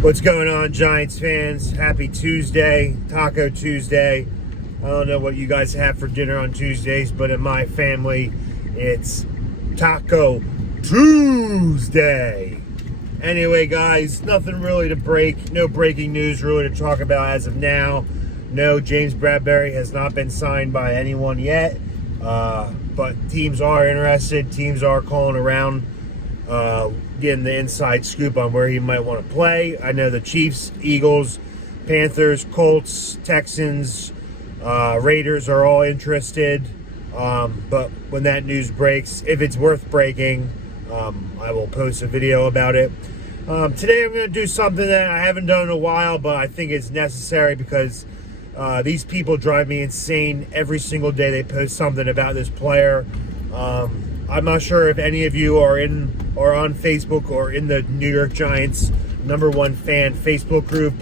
What's going on, Giants fans? Happy Tuesday, Taco Tuesday. I don't know what you guys have for dinner on Tuesdays, but in my family, it's Taco Tuesday. Anyway, guys, nothing really to break. No breaking news really to talk about as of now. No, James Bradbury has not been signed by anyone yet, but teams are interested. Teams are calling around, getting the inside scoop on where he might want to play. I know the Chiefs, Eagles, Panthers, Colts, Texans, Raiders are all interested. But when that news breaks, if it's worth breaking, I will post a video about it. Today I'm going to do something that I haven't done in a while, but I think it's necessary because these people drive me insane. Every single day they post something about this player. I'm not sure if any of you are on Facebook or in the New York Giants #1 fan Facebook group.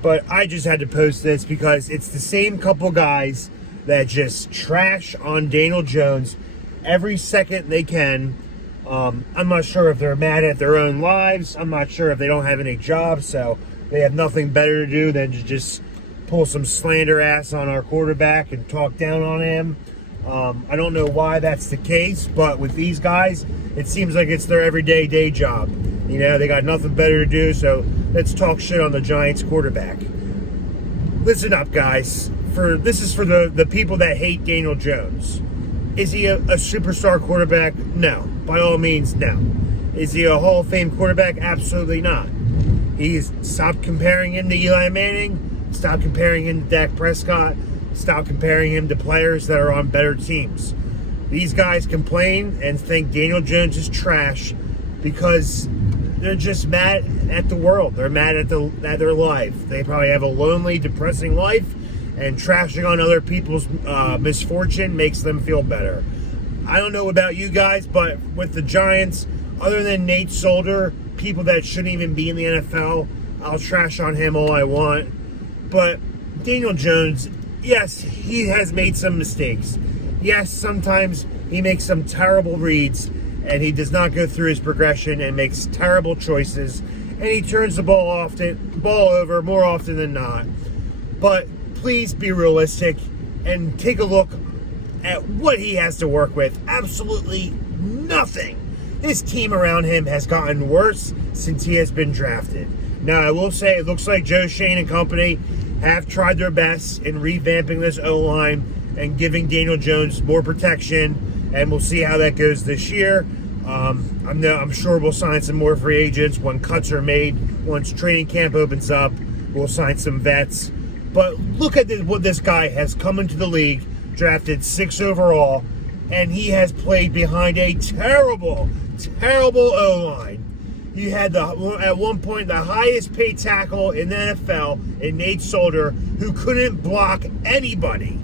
But I just had to post this because it's the same couple guys that just trash on Daniel Jones every second they can. I'm not sure if they're mad at their own lives. I'm not sure if they don't have any jobs, so they have nothing better to do than to just pull some slander ass on our quarterback and talk down on him. I don't know why that's the case, but with these guys, it seems like it's their everyday day job. You know, they got nothing better to do, so let's talk shit on the Giants quarterback. Listen up, guys. This is for the people that hate Daniel Jones. Is he a superstar quarterback? No. By all means, no. Is he a Hall of Fame quarterback? Absolutely not. Stop comparing him to Eli Manning. Stop comparing him to Dak Prescott. Stop comparing him to players that are on better teams. These guys complain and think Daniel Jones is trash because they're just mad at the world. They're mad at their life. They probably have a lonely, depressing life, and trashing on other people's misfortune makes them feel better. I don't know about you guys, but with the Giants, other than Nate Solder, people that shouldn't even be in the NFL, I'll trash on him all I want. But Daniel Jones, yes, he has made some mistakes. Yes, sometimes he makes some terrible reads, and he does not go through his progression and makes terrible choices, and he turns the ball over more often than not. But please be realistic and take a look at what he has to work with. Absolutely nothing. This team around him has gotten worse since he has been drafted. Now, I will say it looks like Joe Shane and company have tried their best in revamping this O-line and giving Daniel Jones more protection, and we'll see how that goes this year. I'm sure we'll sign some more free agents when cuts are made. Once training camp opens up, we'll sign some vets. But look at what this guy has come into the league, drafted 6 overall, and he has played behind a terrible, terrible O-line. You had at one point the highest paid tackle in the NFL in Nate Solder, who couldn't block anybody.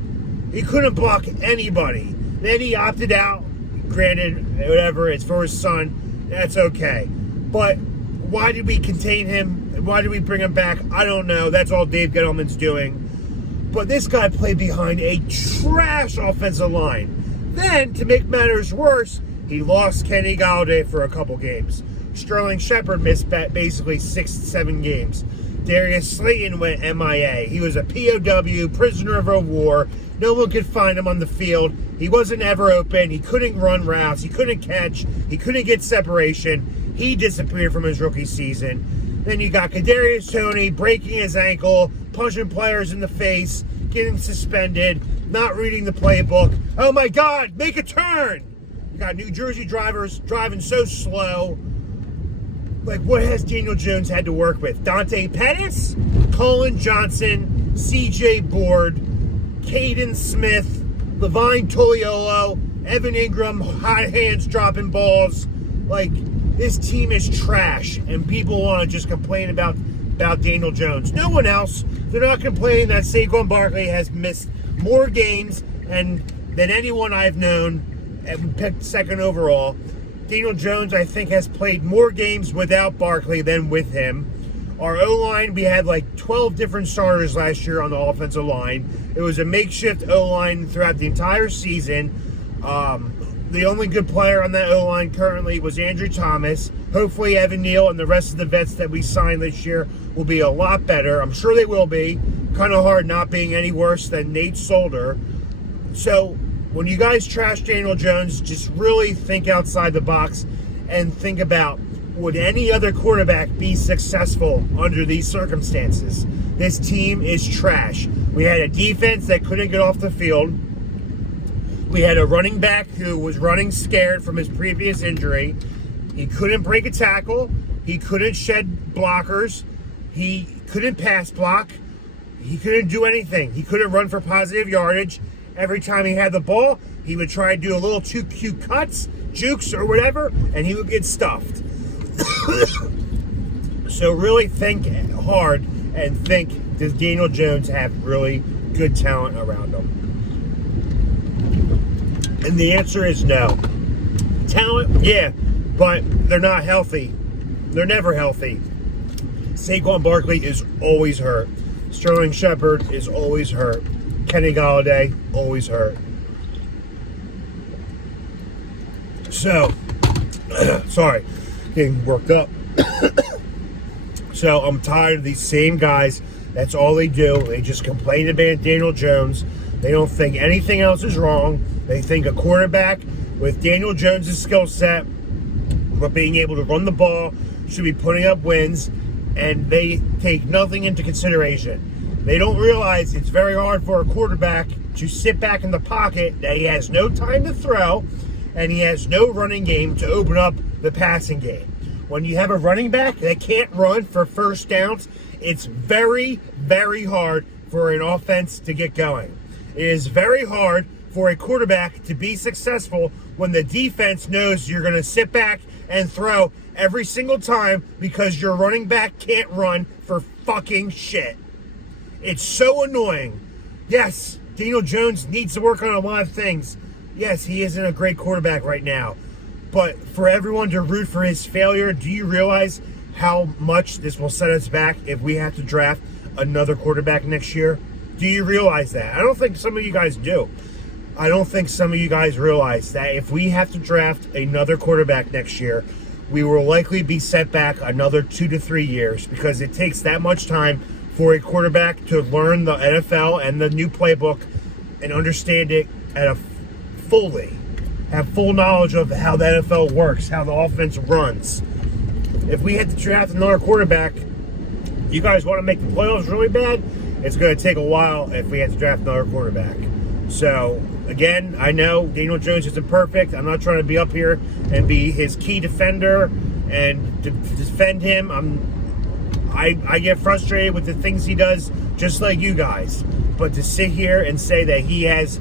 He couldn't block anybody. Then he opted out. Granted, whatever, it's for his son. That's okay. But why did we contain him? Why did we bring him back? I don't know. That's all Dave Gettleman's doing. But this guy played behind a trash offensive line. Then, to make matters worse, he lost Kenny Galladay for a couple games. Sterling Shepard missed basically 6-7 games. Darius Slayton went MIA. He was a POW, prisoner of war. No one could find him on the field. He wasn't ever open. He couldn't run routes. He couldn't catch. He couldn't get separation. He disappeared from his rookie season. Then you got Kadarius Toney breaking his ankle, punching players in the face, getting suspended, not reading the playbook. Oh my God, make a turn! You got New Jersey drivers driving so slow. Like, what has Daniel Jones had to work with? Dante Pettis, Colin Johnson, C.J. Board, Caden Smith, Levine Toiolo, Evan Ingram, hot hands dropping balls. Like, this team is trash, and people want to just complain about Daniel Jones. No one else. They're not complaining that Saquon Barkley has missed more games than anyone I've known and picked 2nd overall. Daniel Jones, I think, has played more games without Barkley than with him. Our O-line, we had like 12 different starters last year on the offensive line. It was a makeshift O-line throughout the entire season. The only good player on that O-line currently was Andrew Thomas. Hopefully Evan Neal and the rest of the vets that we signed this year will be a lot better. I'm sure they will be. Kind of hard not being any worse than Nate Solder. So when you guys trash Daniel Jones, just really think outside the box and think about, would any other quarterback be successful under these circumstances? This team is trash. We had a defense that couldn't get off the field. We had a running back who was running scared from his previous injury. He couldn't break a tackle. He couldn't shed blockers. He couldn't pass block. He couldn't do anything. He couldn't run for positive yardage. Every time he had the ball, he would try to do a little too cute cuts, jukes, or whatever, and he would get stuffed. So really think hard and think, does Daniel Jones have really good talent around him? And the answer is no. Talent, yeah, but they're not healthy. They're never healthy. Saquon Barkley is always hurt. Sterling Shepard is always hurt. Kenny Golladay, always hurt. So, sorry, getting worked up. So, I'm tired of these same guys. That's all they do. They just complain about Daniel Jones. They don't think anything else is wrong. They think a quarterback with Daniel Jones' skill set, but being able to run the ball, should be putting up wins, and they take nothing into consideration. They don't realize it's very hard for a quarterback to sit back in the pocket, that he has no time to throw, and he has no running game to open up the passing game. When you have a running back that can't run for first downs, it's very, very hard for an offense to get going. It is very hard for a quarterback to be successful when the defense knows you're going to sit back and throw every single time because your running back can't run for fucking shit. It's so annoying. Yes, Daniel Jones needs to work on a lot of things. Yes, he isn't a great quarterback right now. But for everyone to root for his failure, do you realize how much this will set us back if we have to draft another quarterback next year? Do you realize that? I don't think some of you guys do. I don't think some of you guys realize that if we have to draft another quarterback next year, we will likely be set back another 2 to 3 years, because it takes that much time for a quarterback to learn the NFL and the new playbook and understand it fully. Have full knowledge of how the NFL works, how the offense runs. If we had to draft another quarterback, you guys want to make the playoffs really bad? It's going to take a while if we have to draft another quarterback. So, again, I know Daniel Jones isn't perfect. I'm not trying to be up here and be his key defender and to defend him. I get frustrated with the things he does, just like you guys. But to sit here and say that he has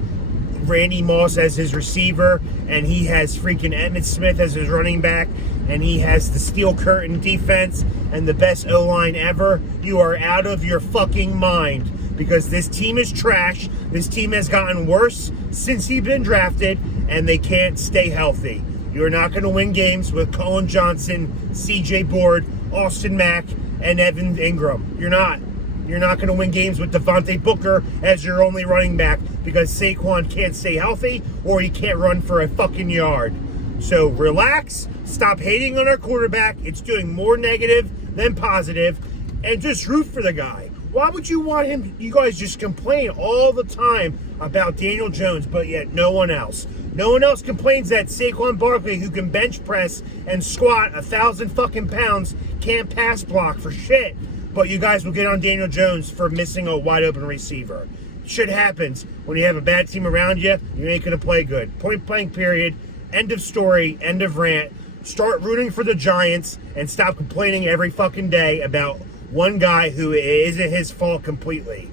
Randy Moss as his receiver, and he has freaking Emmitt Smith as his running back, and he has the steel curtain defense and the best O-line ever, you are out of your fucking mind. Because this team is trash. This team has gotten worse since he's been drafted, and they can't stay healthy. You're not going to win games with Colin Johnson, CJ Board, Austin Mack, and Evan Ingram. You're not. You're not going to win games with Devontae Booker as your only running back because Saquon can't stay healthy or he can't run for a fucking yard. So relax. Stop hating on our quarterback. It's doing more negative than positive. And just root for the guy. Why would you want him? You guys just complain all the time about Daniel Jones, but yet no one else. No one else complains that Saquon Barkley, who can bench press and squat 1,000 fucking pounds, can't pass block for shit. But you guys will get on Daniel Jones for missing a wide open receiver. Shit happens. When you have a bad team around you, you ain't going to play good. Point blank period. End of story. End of rant. Start rooting for the Giants and stop complaining every fucking day about one guy who isn't his fault completely.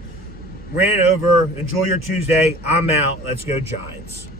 Ran over. Enjoy your Tuesday. I'm out. Let's go Giants.